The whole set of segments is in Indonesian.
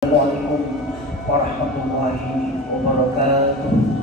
Assalamualaikum warahmatullahi wabarakatuh.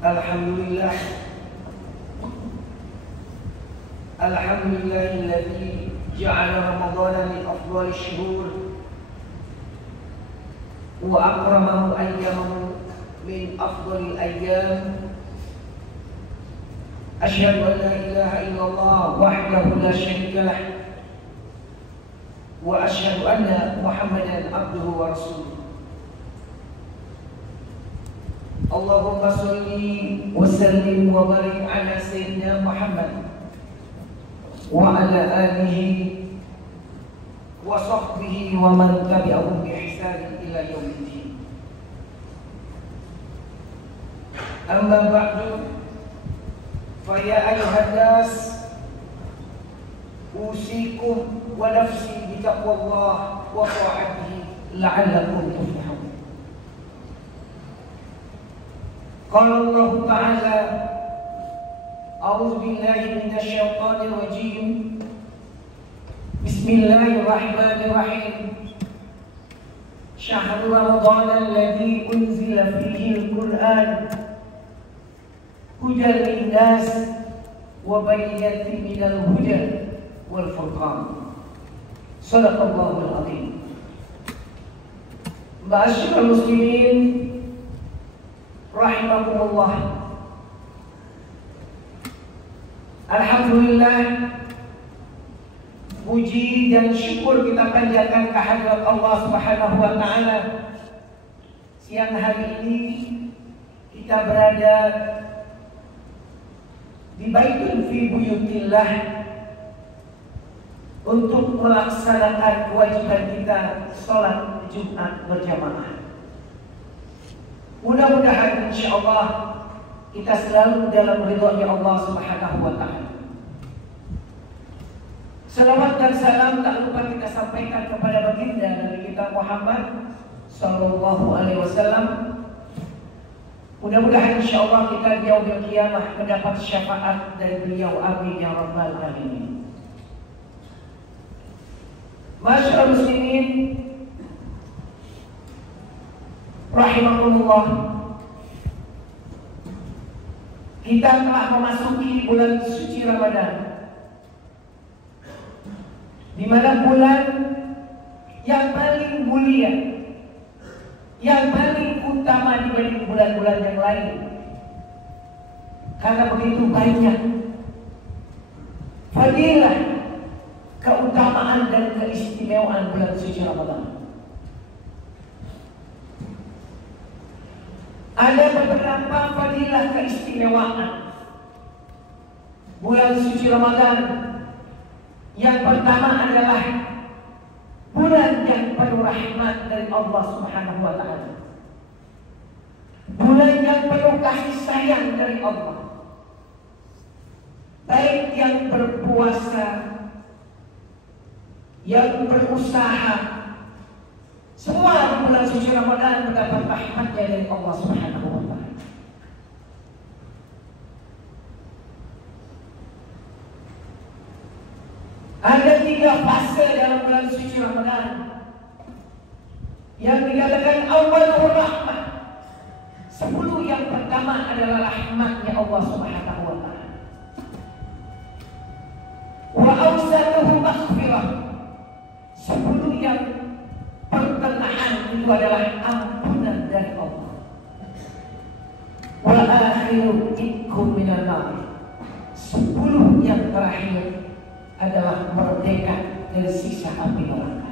Alhamdulillah. Alhamdulillahilladzi ja'ala Ramadhana min afdhalis syuhur wa akramahu ayyamahu min afdhalil ayyam. Asyhadu an la ilaha illallah wahdahu la syarika lah wa asyhadu anna Muhammadan abduhu wa rasuluh. Allahumma sholli wa sallim wa barik ala sayyidina Muhammad wa ala alihi wa sahbihi wa man tabi'ahum bi ihsan ila yaumiddin. Amma ba'du, fa ya ayyuhan nas usikum wa nafsi bi taqwallah wa ta'atihi la'allakum tuflihun. Qala Allah Ta'ala, a'udzu billahi minasy syaithanir rajim. Bismillahirrahmanirrahim. Syahrul Ramadhan alladzi unzila fihi al-Qur'an hudan lin-nas wa bayyinatin minal huda wal furqan. Shadaqallahul azim. Ma'asyiral muslimin rahimakumullah. Alhamdulillah, puji dan syukur kita panjatkan kehadirat Allah Subhanahu wa taala. Siang hari ini kita berada di Baitun fi Buyutillah untuk melaksanakan kewajiban kita sholat Jumat berjamaah. Mudah-mudahan insyaallah kita selalu dalam ridhonya Allah Subhanahu wa taala. Salawat dan salam tak lupa kita sampaikan kepada baginda Nabi kita Muhammad sallallahu alaihi wasallam. Mudah-mudahan insyaallah kita di yaumil qiyamah mendapat syafaat dari beliau, amin ya rabbal alamin. Masyaallah muslimin rahimakumullah. Kita telah memasuki bulan suci Ramadan, di mana bulan yang paling mulia, yang paling utama dibanding bulan-bulan yang lain, karena begitu banyak fadilah, keutamaan dan keistimewaan bulan suci Ramadan. Ada beberapa fadilah keistimewaan bulan suci Ramadan. Yang pertama adalah bulan yang penuh rahmat dari Allah Subhanahu wa taala. Bulan yang penuh kasih sayang dari Allah. Baik yang berpuasa, yang berusaha, semua di bulan suci Ramadan mendapat rahmatnya dari Allah Subhanahu wa taala. Ada 3 fase dalam bulan suci Ramadan yang dikatakan awalul rahmah. 10 yang pertama adalah rahmatnya Allah Subhanahu wa taala. Wa awsatuhu maghfirah. 10 yang pertengahan itu adalah ampunan dari Allah. Wa akhiru ikum minan nar. 10 yang terakhir adalah merdeka dari siksa api neraka.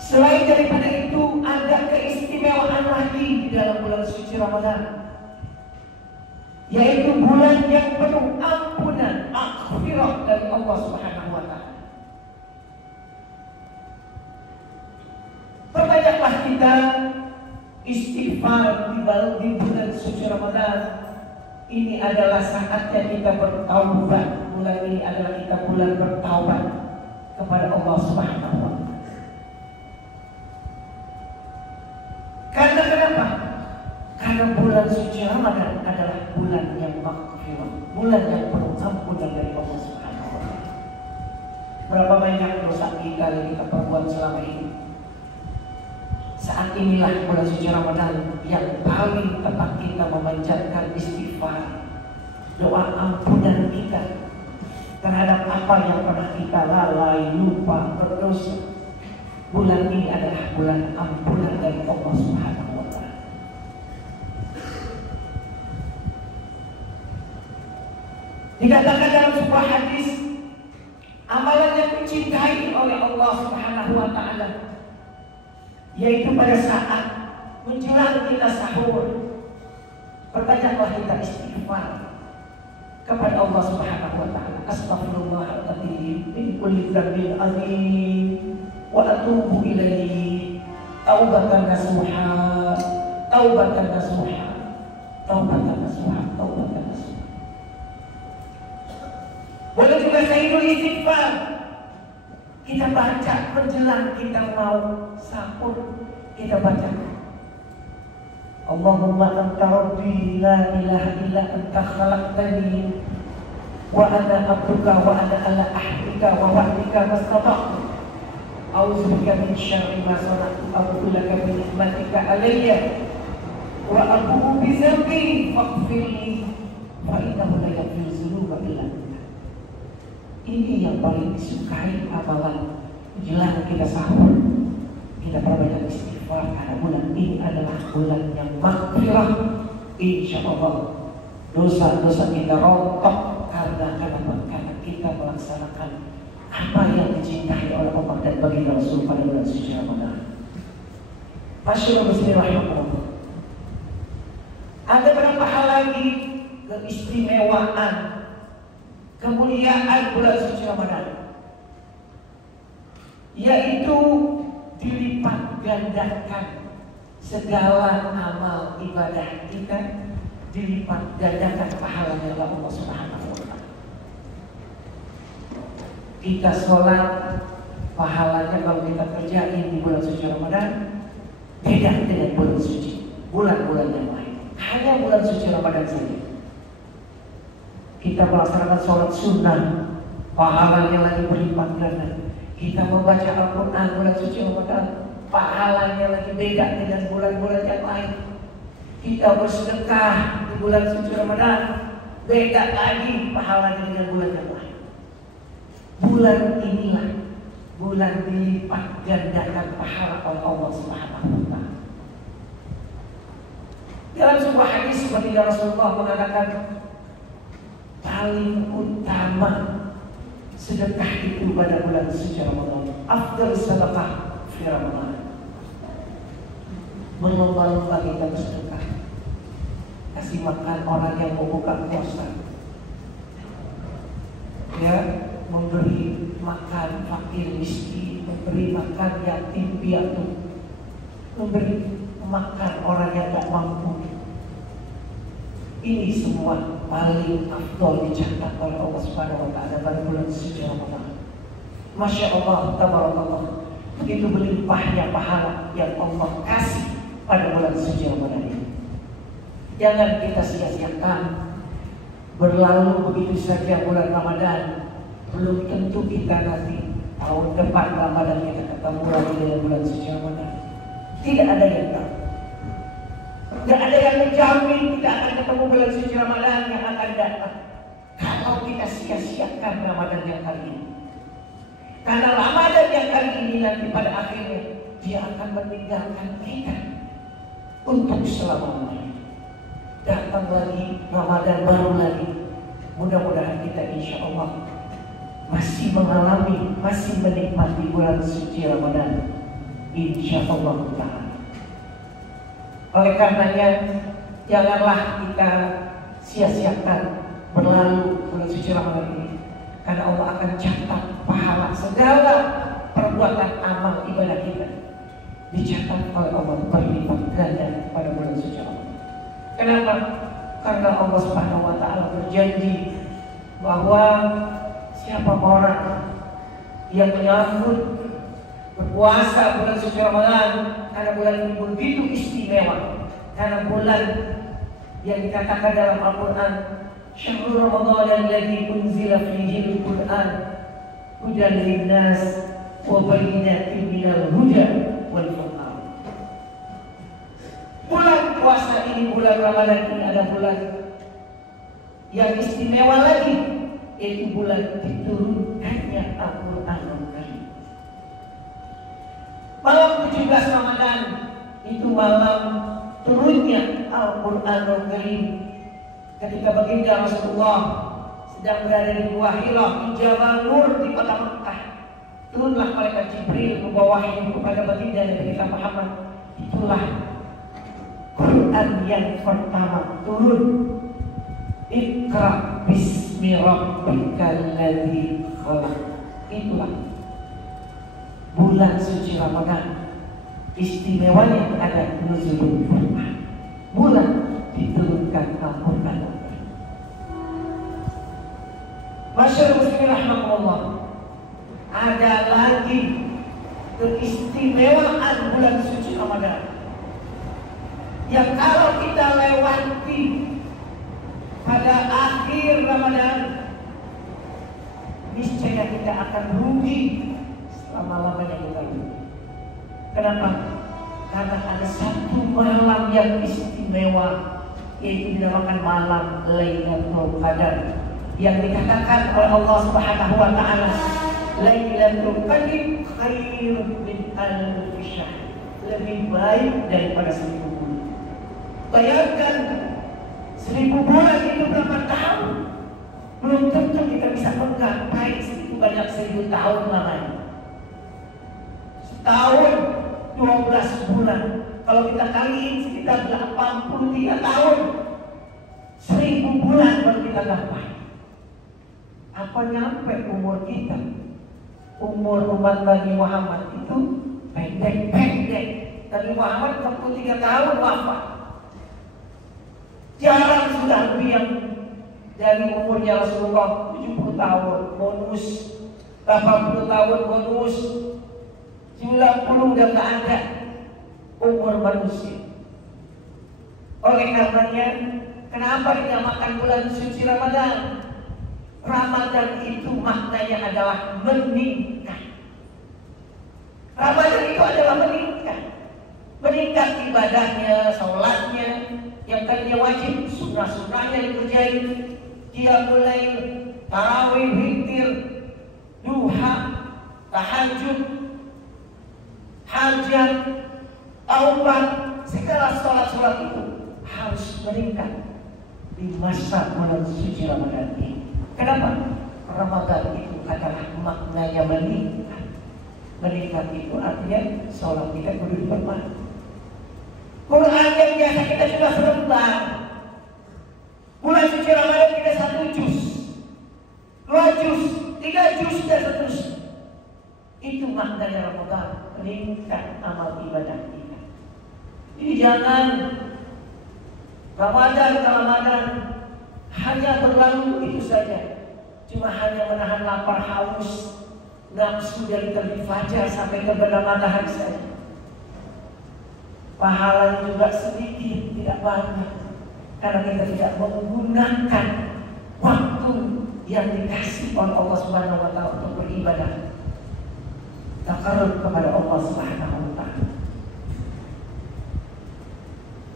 Selain daripada itu, ada keistimewaan lagi di dalam bulan suci Ramadan, yaitu bulan yang penuh ampunan, maghfirah dari Allah Subhanahu wa taala. Perbanyaklah kita istighfar di bulan suci Ramadan. Ini adalah saatnya kita bertaubat. Bulan ini adalah kita bulan bertaubat kepada Allah Subhanahu wa taala. Karena kenapa? Karena bulan suci Ramadan adalah bulan yang maghfirah, bulan yang penuh ampunan dari Allah Subhanahu wa taala. Berapa banyak dosa kita yang kita perbuat selama ini? Saat inilah bulan suci Ramadan yang paling tepat kita memanjatkan istighfar, doa ampunan kita terhadap apa yang pernah kita lalai, lupa, berdosa. Bulan ini adalah bulan ampunan dari Allah Subhanahu wa Ta'ala. Dikatakan dalam sebuah hadis, amalan yang dicintai oleh Allah Subhanahu wa Ta'ala yaitu pada saat menjelang kita sahur, pertanyaanlah kita istighfar kepada Allah Subhanahu wa Ta'ala. Astaghfirullahaladzim min kulli dzambin azim wa atubu ilaihi taubatan nasuha, taubatan nasuha, taubatan nasuha, taubatan nasuha. Boleh juga sayyidul istighfar kita baca menjelang kita mau sahur, kita baca Allahumma anta rabbi la ilaha illa anta khalaqtani wa ana abduka wa ana ala ahdika wa wa'dika mastata'tu a'udzubika min syarri ma sana'tu abu'u laka bi ni'matika alayya wa abu'u bi dzambi faghfirli fa innahu la yaghfiru dzunuba illa anta. Ini yang paling disukai amalan menjelang kita sahur. Kita perbanyak istighfar karena bulan ini adalah bulan yang maghfirah. Insya Allah dosa-dosa kita rontok karena kita melaksanakan apa yang dicintai oleh Allah dan bagi Rasul pada bulan suci Ramadan. Masyaallah, bismillahirrahmanirrahim. Ada berapa hal lagi keistimewaan, kemuliaan bulan suci Ramadan, yaitu dilipat gandakan segala amal ibadah kita, dilipat gandakan pahalanya oleh Allah Subhanahu wa Ta'ala. Kita sholat, pahalanya kalau kita kerjain di bulan suci Ramadan beda dengan bulan suci, bulan-bulan yang lain. Hanya bulan suci Ramadan saja kita melaksanakan sholat sunnah, pahalanya lagi berlipat ganda. Kita membaca Al-Quran bulan suci Ramadan, pahalanya lagi beda dengan bulan-bulan yang lain. Kita bersedekah di bulan suci Ramadan, beda lagi pahalanya dengan bulan yang lain. Bulan inilah bulan dilipat gandakan pahala oleh Allah Subhanahu wa Ta'ala. Dalam sebuah hadis seperti Rasulullah mengatakan, paling utama sedekah itu pada bulan suci Ramadan. Afdal sedekah fi Ramadan. Berlomba-lomba kita bersedekah, kasih makan orang yang mau buka puasa, ya, memberi makan fakir miskin, memberi makan yatim piatu, memberi makan orang yang tak mampu. Ini semua paling afdal dicatat oleh Allah Subhanahu wa Ta'ala pada bulan suci Ramadan. Masya Allah, tabarakallah, begitu berlimpahnya pahala yang Allah kasih pada bulan suci Ramadan ini. Jangan kita sia-siakan. Berlalu begitu saja bulan Ramadan, belum tentu kita nanti tahun depan Ramadan kita ketemu lagi dengan bulan suci Ramadan. Tidak ada yang tahu. Tidak ada yang menjamin kita akan ketemu bulan suci Ramadan yang akan datang kalau kita sia-siakan Ramadan yang kali ini. Karena Ramadan yang kali ini nanti pada akhirnya dia akan meninggalkan kita untuk selama-lamanya. Datang lagi Ramadan baru lagi. Mudah-mudahan kita insya Allah masih mengalami, masih menikmati bulan suci Ramadan, insya Allah Ta'ala. Oleh karenanya janganlah kita sia-siakan berlalu bulan suci Ramadan ini, karena Allah akan catat pahala segala perbuatan amal ibadah kita, dicatat oleh Allah berlipat ganda pada bulan suci Ramadan. Kenapa? Karena Allah Subhanahu wa Ta'ala berjanji bahwa siapa orang yang menyambut berpuasa bulan suci Ramadan, karena bulan ini begitu istimewa, karena bulan yang dikatakan dalam Al-Quran, Syahrul Ramadan alladzi unzila fihi al-Quran hudan lin-nas wa bayyinatin minal huda wal furqan. di bulan Ramadan ini ada bulan yang istimewa lagi, yaitu bulan diturunkannya Al-Quranul Karim. Malam 17 Ramadan itu malam turunnya Al-Quranul Karim. Ketika baginda Rasulullah sedang berada di Gua Hira di Jabal Nur di kota Mekah, turunlah malaikat Jibril membawa wahyu kepada baginda Nabi kita Muhammad. Itulah Quran yang pertama turun. Iqra bismi rabbikal ladzi khalaq. Itulah bulan suci Ramadan. Istimewanya ada nuzulul Quran. Bulan diturunkan Al-Quran. Masyaallah muslimin rahimakumullah. Ada lagi keistimewaan bulan suci Ramadan yang kalau kita lewati pada akhir Ramadan, niscaya kita akan rugi selama-lamanya kita rugi. Kenapa? Karena ada satu malam yang istimewa, yaitu dinamakan malam Lailatul Qadar, yang dikatakan oleh Allah Subhanahu wa taala, Lailatul Qadar khairun min alfi syahr. Lebih baik daripada 1000 bulan. Bayangkan 1000 bulan itu berapa tahun? Belum tentu kita bisa menggapai segitu banyak 1000 tahun lamanya. Setahun 12 bulan. Kalau kita kaliin sekitar 83 tahun. 1000 bulan baru kita gapai. Apa nyampe umur kita? Umur umat Nabi Muhammad itu pendek-pendek. Nabi Muhammad 43 tahun wafat. Jarang sudah lebih yang dari umurnya Rasulullah 70 tahun bonus, 80 tahun bonus, 90 udah gak ada umur manusia. Oleh karenanya, kenapa dinamakan bulan suci Ramadan? Ramadan itu maknanya adalah meningkat. Ramadan itu adalah meningkat. Meningkat ibadahnya, sholatnya, yang tadinya wajib, sunnah-sunnahnya dikerjain. Dia mulai tarawih, witir, duha, tahajud, hajat, taubat, segala sholat-sholat itu harus meningkat di masa bulan suci Ramadan ini. Kenapa? Ramadan itu adalah maknanya meningkat. Meningkat itu artinya sholat kita kudu diperbanyak. Quran yang biasa kita sudah selembar, bulan suci Ramadan kita 1 juz, 2 juz, 3 juz dan seterusnya. Itu maknanya Ramadan, meningkat amal ibadah kita. Jadi jangan Ramadan ke Ramadan hanya berlalu itu saja, cuma hanya menahan lapar, haus, nafsu dari terbit fajar sampai terbenam matahari saja. Pahalanya juga sedikit, tidak banyak, karena kita tidak menggunakan waktu yang dikasih oleh Allah Subhanahu wa taala untuk beribadah, takarrub kepada Allah Subhanahu wa taala.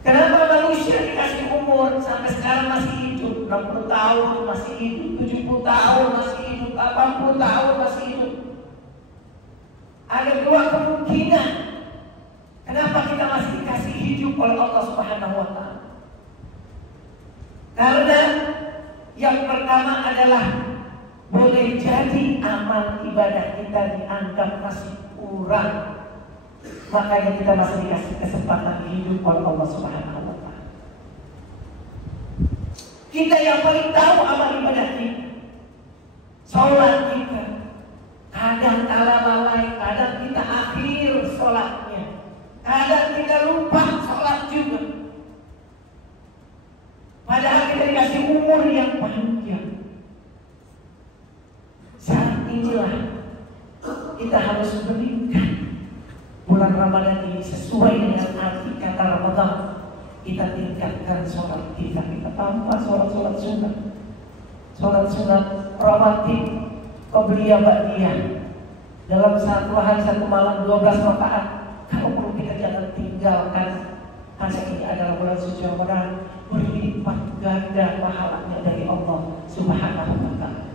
Kenapa manusia dikasih umur sampai sekarang masih hidup, 60 tahun masih hidup, 70 tahun masih hidup, 80 tahun masih hidup? Ada 2 kemungkinan kenapa kita masih dikasih hidup oleh Allah Subhanahu wa taala. Karena yang pertama adalah boleh jadi amal ibadah kita dianggap masih kurang, makanya kita masih dikasih kesempatan hidup oleh Allah Subhanahu wa taala. Kita yang paling tahu amal ibadah kita, sholat kita, kadang kala lalai, kadang kita akhir sholatnya, kadang kita lupa sholat juga. Padahal kita dikasih umur yang panjang. Saat inilah kita harus meningkat. Bulan Ramadan ini sesuai dengan arti kata Ramadan. Kita tingkatkan sholat kita. Kita tambah sholat-sholat sunat. Sholat sunat rawatib, qobliyah ba'diyah. Dalam 1 hari 1 malam 12 rakaat. Kalau perlu kita jangan tinggalkan. Karena ini adalah bulan bulan suci Ramadan berlipat ganda pahalanya dari Allah Subhanahu wa Ta'ala.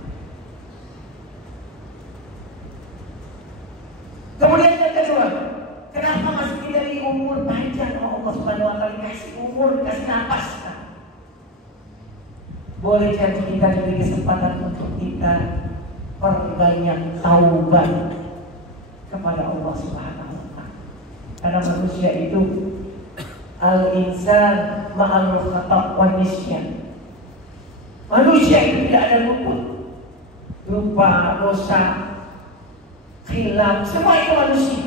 Kemudian yang kedua, kenapa masih diberi umur panjang Allah Subhanahu wa Ta'ala, kasih umur, kasih nafas? Boleh jadi kita diberi kesempatan untuk kita perbanyak taubat kepada Allah Subhanahu wa Ta'ala. Karena manusia itu al-insan ma'al khata' wa nisyan. Manusia itu tidak ada lupa, dosa, khilaf, semua itu manusia.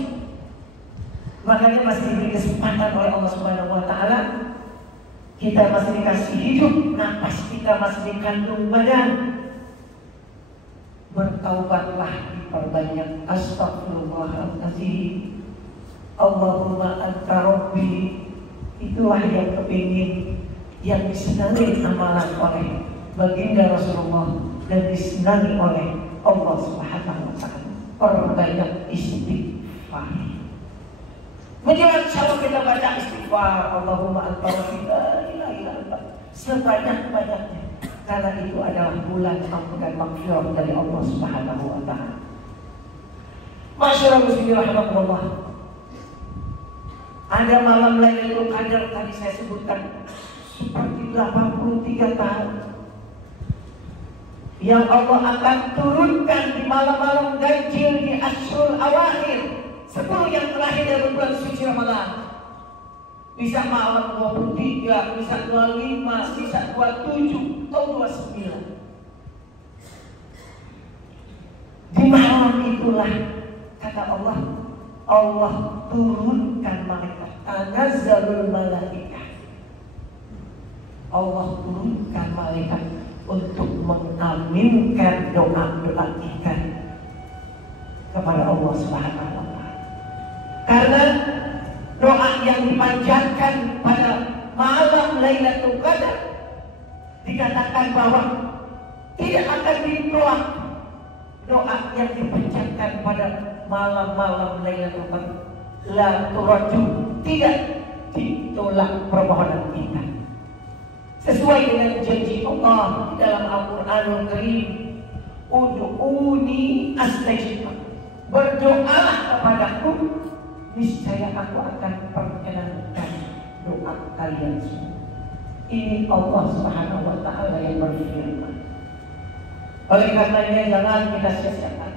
Makanya masih diberi kesempatan oleh Allah Subhanahu wa Ta'ala. Kita masih dikasih hidup, nafas kita masih dikandung badan. Bertaubatlah, diperbanyak astagfirullahaladzim, Allahumma anta rabbi. Itulah yang kepingin, yang disenangi amalan oleh baginda Rasulullah dan disenangi oleh Allah Subhanahu wa Ta'ala. Perbanyak istighfar. Menjelang shalom kita baca istighfar, Allahumma anta rabbi la ilaha illa anta, sebanyak-banyaknya, karena itu adalah bulan ampun dan maghfirah dari Allah Subhanahu wa Ta'ala. Masyaallah muslimin rahimakumullah. Ada malam Lailatul Qadar tadi saya sebutkan seperti 83 tahun yang Allah akan turunkan di malam-malam ganjil di Ashrul Awakhir, 10 yang terakhir dari bulan suci Ramadan. Bisa malam 23, bisa 25, bisa 27 atau 29. Di malam itulah kata Allah, Allah turunkan malaikat, tanazzalul malaikah. Allah turunkan malaikat untuk mengaminkan doa-doa kita kepada Allah Subhanahu wa Ta'ala. Karena doa yang dipanjatkan pada malam Lailatul Qadar dikatakan bahwa tidak akan ditolak doa yang dipanjatkan pada malam-malam Lailatul Qadar. La turaju, tidak ditolak permohonan kita. Sesuai dengan janji Allah di dalam Al-Qur'anul Karim, ud'uni astajib. Berdoalah kepadaku, niscaya aku akan perkenankan doa kalian semua. Ini Allah Subhanahu wa Ta'ala yang berfirman. Oleh karenanya jangan kita sia-siakan.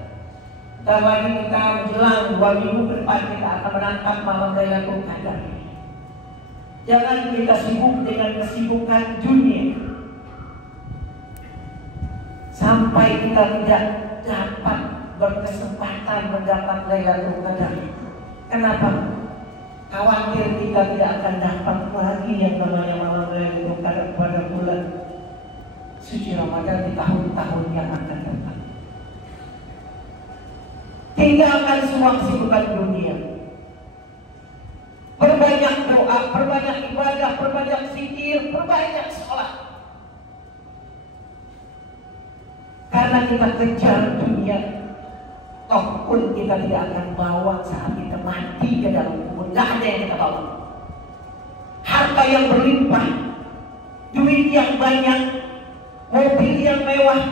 Sebentar lagi kita menjelang 2 minggu ke depan kita akan menangkap malam Lailatul Qadar. Jangan kita sibuk dengan kesibukan dunia sampai kita tidak dapat berkesempatan mendapat Lailatul Qadar. Kenapa? Khawatir kita tidak akan dapat lagi yang namanya malam Lailatul Qadar pada bulan suci Ramadan di tahun-tahun yang akan datang. Tinggalkan semua kesibukan dunia. Perbanyak doa, perbanyak ibadah, perbanyak zikir, perbanyak sholat. Karena kita kejar dunia, toh pun kita tidak akan bawa saat kita mati ke dalam kubur. Tidak ada yang kita bawa. Harta yang berlimpah, duit yang banyak, mobil yang mewah,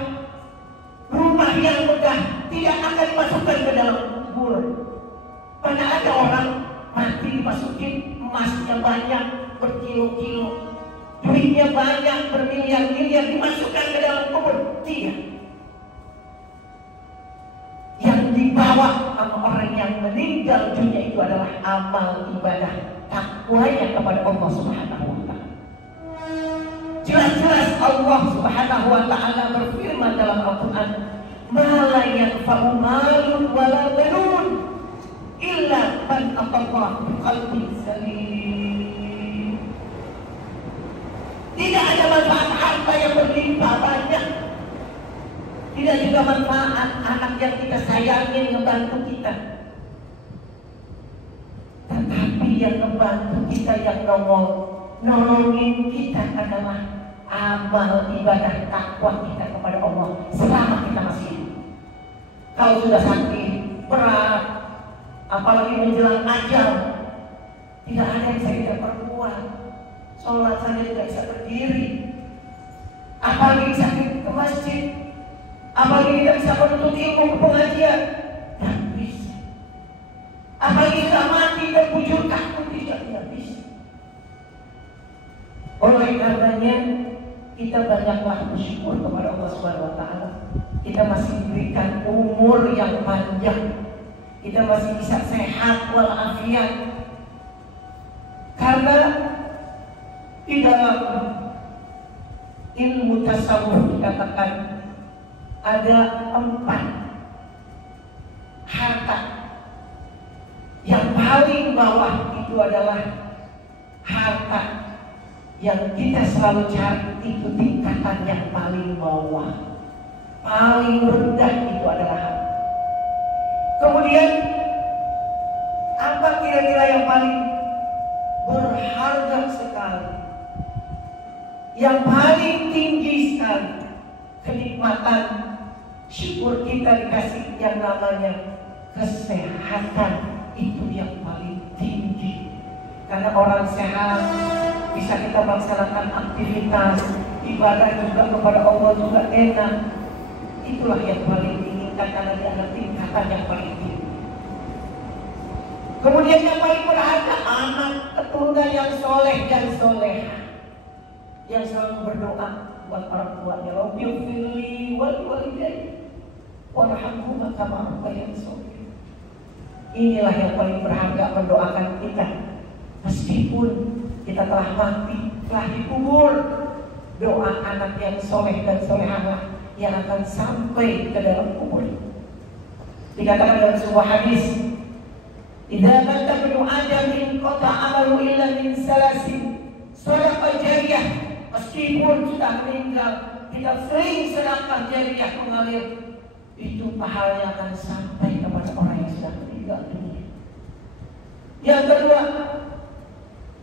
rumah yang megah tidak akan dimasukkan ke dalam kubur. Mana ada orang mati dimasukin emasnya banyak, berkilo-kilo, duitnya banyak, bermiliar-miliar, dimasukkan ke dalam kubur? Tidak. Yang dibawa sama orang yang meninggal dunia itu adalah amal ibadah takwanya kepada Allah Subhanahu wa Ta'ala. Jelas-jelas Allah Subhanahu wa Ta'ala berfirman dalam Al-Quran, ma la yanfa'u malun wa la banun illa man atallaha biqalbin salim. Tidak ada manfaat harta yang berlimpah banyak, tidak juga manfaat anak yang kita sayangin membantu kita, tetapi yang membantu kita, yang nolongin kita adalah amal ibadah takwa kita kepada Allah selama kita masih hidup. Kalau sudah sakit berat, apalagi menjelang ajal, tidak ada yang bisa kita perbuat sholat saja tidak bisa berdiri, apalagi bisa ke masjid, apalagi kita bisa menuntut ilmu ke pengajian, tidak bisa. Apalagi kita mati terbujur takut tidak bisa. Oleh karenanya kita banyaklah bersyukur kepada Allah Subhanahu wa taala. Kita masih diberikan umur yang panjang. Kita masih bisa sehat walafiat. Karena di dalam ilmu tasawuf dikatakan ada 4 harta. Yang paling bawah itu adalah harta yang kita selalu cari, itu tingkatan yang paling bawah. Paling rendah itu adalah harta. Kemudian apa kira-kira yang paling berharga sekali, yang paling tinggi sekali kenikmatan syukur kita dikasih yang namanya kesehatan? Itu yang paling tinggi. Karena orang sehat bisa kita melaksanakan aktivitas ibadah juga kepada Allah juga enak. Itulah yang paling diinginkan karena dia ada tingkatan yang paling tinggi. Kemudian yang paling berharga anak keturunan yang soleh dan soleha, yang selalu berdoa buat orang tuanya. Rabbighfirli wal walidayya warhamhuma kama rabbayani shaghira. Inilah yang paling berharga, mendoakan kita meskipun kita telah mati, telah dikubur. Doa anak yang soleh dan solehah yang akan sampai ke dalam kubur. Dikatakan dalam sebuah hadis, idza mata ibnu adam inqata amalu illa min salasin, sedekah jariyah. Meskipun sudah meninggal, kita sering sedekah jariyah mengalir, itu pahalanya akan sampai kepada orang yang sudah meninggal dunia. Yang kedua,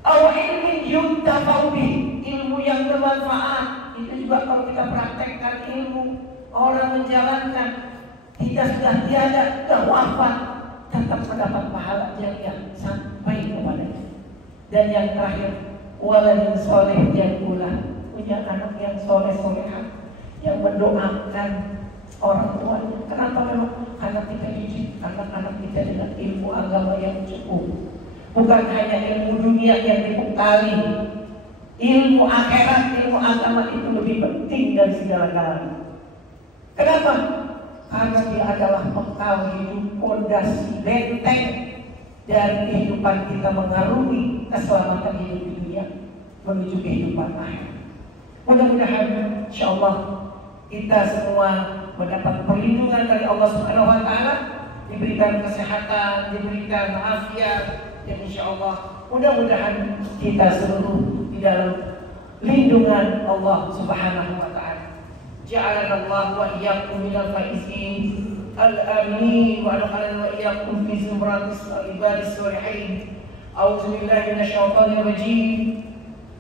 au ilmin yuntafa'u bih, ilmu yang bermanfaat. Itu juga kalau kita praktekkan ilmu, orang menjalankan, kita sudah tiada, sudah wafat, tetap mendapat pahala jariah sampai kepadanya. Dan yang terakhir, waladin soleh jadullah, punya anak yang soleh-solehah, yang mendoakan orang tuanya. Kenapa memang? Karena kita didik anak-anak kita dengan ilmu agama yang cukup. Bukan hanya ilmu dunia yang dibekali, ilmu akhirat, ilmu agama itu lebih penting dari segala-galanya. Kenapa? Karena dia adalah bekal hidup, fondasi benteng dari kehidupan kita mengarungi keselamatan hidup di dunia menuju kehidupan akhir. Mudah-mudahan insyaallah kita semua mendapat perlindungan dari Allah Subhanahu wa taala, diberikan kesehatan, diberikan afiat, dan insyaallah mudah-mudahan kita seluruh di dalam lindungan Allah Subhanahu wa taala. Ja'alana Allah wa iyyakum minal faizin al-amin wa adkhalana wa iyyakum fi zumratis ibadis shalihin. A'udzu billahi minasyaitonir rajim.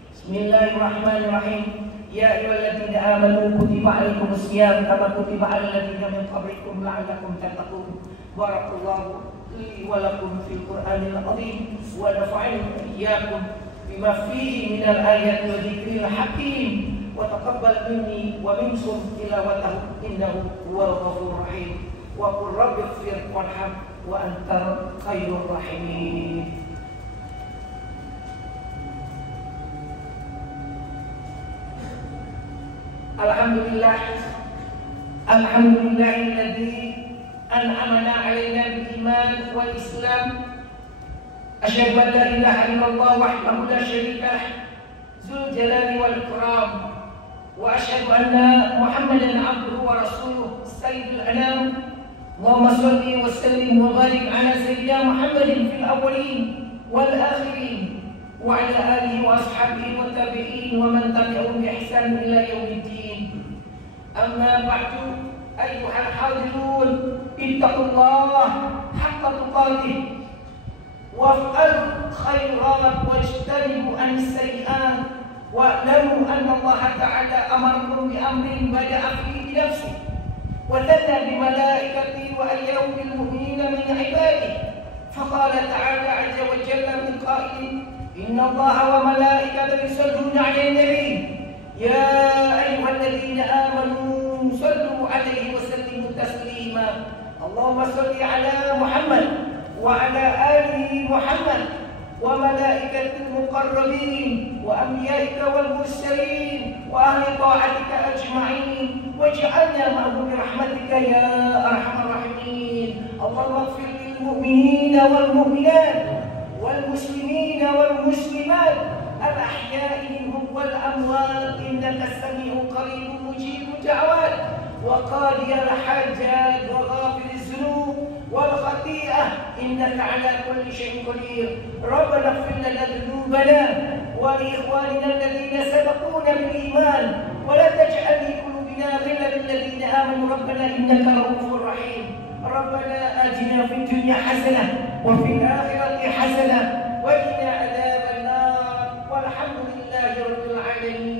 Bismillahirrahmanirrahim. Ya ayyuhalladzina amanu kutiba 'alaikumus shiyam kama kutiba 'alal ladzina min qablikum la'allakum tattaqun. Barakallahu li wa lakum fil Qur'anil 'azim wa nafa'ani wa iyyakum bima fihi minal ayati wa dzikril hakim wa taqabbal minni wa minkum tilawatahu innahu huwal ghafurur rahim. Wa qul rabbighfir warham wa antal khairur rahimin. Alhamdulillahilladzi an'amana 'alaina bil iman wal islam. Asyhadu an la ilaha illallah wahdahu la syarika lah, dzul jalali wal ikram. Wa asyhadu anna Muhammadan 'abduhu wa rasuluh sayyidul anam. Allahumma shalli wa sallim wa barik 'ala sayyidina Muhammadin fil awwalin wal akhirin wa 'ala alihi wa ashabihi wa tabi'in wa man tabi'ahum bi ihsan ila yaumiddin. Amma ba'du, ayyuhal hadirun, ittaqullah haqqa tuqatih waf'alul khairat wajtanibu as-sayyi'at wa'lamu anna Allah ta'ala amarakum bi amrin bada'a fihi bi nafsihi wa thanna bi malaikatihi wa ayyahu bil mu'minina min 'ibadihi. Faqala ta'ala 'azza wa jalla min qailin إن الله وملائكته يصلون على النبي يا أيها الذين آمنوا صلوا عليه وسلموا تسليما اللهم صل على محمد وعلى آله محمد وملائكة المقربين وأنبيائك والمرسلين وأهل طاعتك أجمعين واجعلنا معهم برحمتك يا أرحم الراحمين اللهم اغفر للمؤمنين والمؤمنات والمسلمين والمسلمات الأحياء منهم والأموات إنك السميع قريب مجيب الدعوات وقاضي الحاجات وغافر الذنوب والخطيئة إنك على كل شيء قدير ربنا اغفر لنا ذنوبنا ولإخواننا الذين سبقونا بالإيمان ولا تجعل في قلوبنا غلا للذين آمنوا ربنا إنك رؤوف رحيم ربنا آتنا في الدنيا حسنة وفي الآخرة حسنة وقنا عذاب النار والحمد لله رب العالمين.